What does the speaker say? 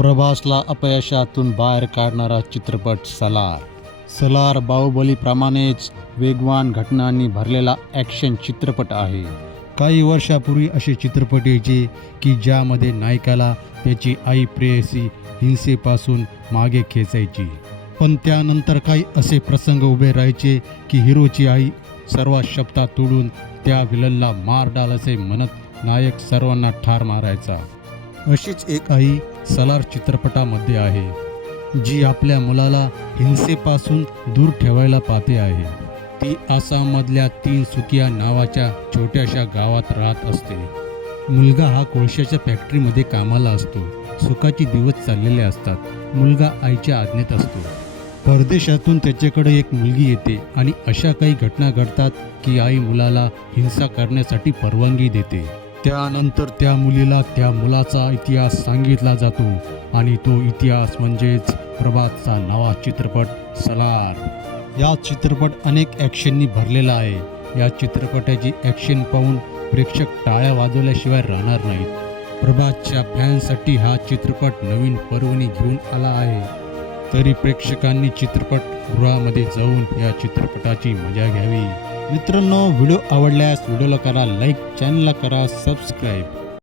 प्रभासला अपयशातून बाहेर काढणारा चित्रपट सलार. सलार बाहुबलीप्रमाणेच वेगवान घटनांनी भरलेला ॲक्शन चित्रपट आहे. काही वर्षापूर्वी असे चित्रपट यायचे की ज्यामध्ये नायकाला त्याची आई प्रेयसी हिंसेपासून मागे खेचायची. पण त्यानंतर काही असे प्रसंग उभे राहायचे की हिरोची आई सर्व शब्दात तोडून त्या विलनला मार डाल असे म्हणत नायक सर्वांना ठार मारायचा. अशीच एक आई सलार चित्रपटामध्ये आहे जी आपल्या मुलाला हिंसेपासून दूर ठेवायला पाहते आहे. ती आसाममधल्या तीन सुकिया नावाच्या छोट्याशा गावात राहत असते. मुलगा हा कोळशाच्या फॅक्टरीमध्ये कामाला असतो. सुखाची दिवस चाललेले असतात. मुलगा आईच्या आज्ञेत असतो. परदेशातून त्याच्याकडे एक मुलगी येते आणि अशा काही घटना घडतात की आई मुलाला हिंसा करण्यासाठी परवानगी देते. त्यानंतर त्या मुलीला त्या मुलाचा इतिहास सांगितला जातो आणि तो इतिहास म्हणजेच प्रभातचा नवा चित्रपट सलार. या चित्रपट अनेक ॲक्शननी भरलेला आहे. या चित्रपटाची ॲक्शन पाहून प्रेक्षक टाळ्या वाजवल्याशिवाय राहणार नाहीत. प्रभातच्या फॅन्ससाठी हा चित्रपट नवीन पर्वणी घेऊन आला आहे. तरी प्रेक्षकांनी चित्रपटगृहामध्ये जाऊन या चित्रपटाची मजा घ्यावी. मित्रांनो व्हिडिओ आवडल्यास व्हिडिओला करा लाईक चॅनलला करा सबस्क्राईब